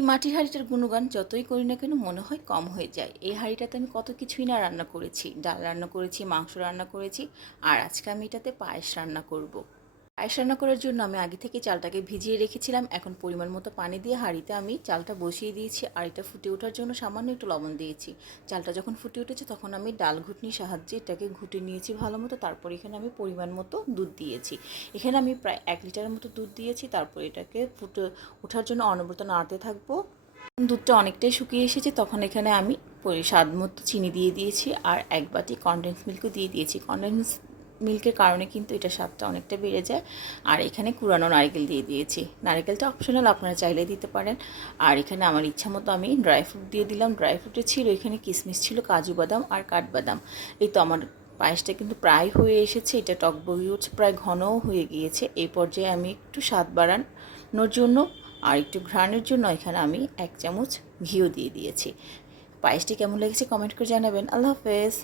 এই মাটির হাঁড়িটার গুণগান যতই করি না কেন মনে হয় কম হয়ে যায়। এই হাঁড়িটাতে আমি কত কিছুই না রান্না করেছি, ডাল রান্না করেছি, মাংস রান্না করেছি, আর আজকে আমি এটাতে পায়েস রান্না করব। পায়েস রান্না করার জন্য আমি আগে থেকে চালটাকে ভিজিয়ে রেখেছিলাম। এখন পরিমাণ মতো পানি দিয়ে হাঁড়িতে আমি চালটা বসিয়ে দিয়েছি, আর এটা ফুটে ওঠার জন্য সামান্য একটু লবণ দিয়েছি। চালটা যখন ফুটে উঠেছে তখন আমি ডাল ঘুটনির সাহায্যে এটাকে ঘুটে নিয়েছি ভালো মতো। তারপর এখানে আমি পরিমাণ মতো দুধ দিয়েছি। এখানে আমি প্রায় 1 লিটারের মতো দুধ দিয়েছি। তারপর এটাকে ফুটে ওঠার জন্য অনবরত নাড়তে থাকবো। দুধটা অনেকটাই শুকিয়ে এসেছে তখন এখানে আমি স্বাদ মতো চিনি দিয়ে দিয়েছি, আর 1 বাটি কনডেন্স মিল্কও দিয়ে দিয়েছি। কনডেন্স মিল্কের কারণে কিন্তু এটা স্বাদটা অনেকটা বেড়ে যায়। আর এখানে কুড়ানো নারকেল দিয়ে দিয়েছি। নারকেলটা অপশনাল, আপনারা চাইলে দিতে পারেন। আর এখানে আমার ইচ্ছা মতো আমি ড্রাই ফ্রুট দিয়ে দিলাম। ড্রাই ফ্রুটে ছিল এখানে কিশমিশ, ছিল কাজু বাদাম আর কাঠবাদাম। এই তো আমার পায়েসটা কিন্তু প্রায় হয়ে এসেছে। এটা টকবগি উঠছে, প্রায় ঘনও হয়ে গিয়েছে। এই পর্যায়ে আমি একটু স্বাদ বাড়ানোর জন্য আর একটু ঘ্রাণের জন্য এখানে আমি 1 চামচ ঘিও দিয়ে দিয়েছি। পায়েসটি কেমন লেগেছে কমেন্ট করে জানাবেন। আল্লাহ হাফেজ।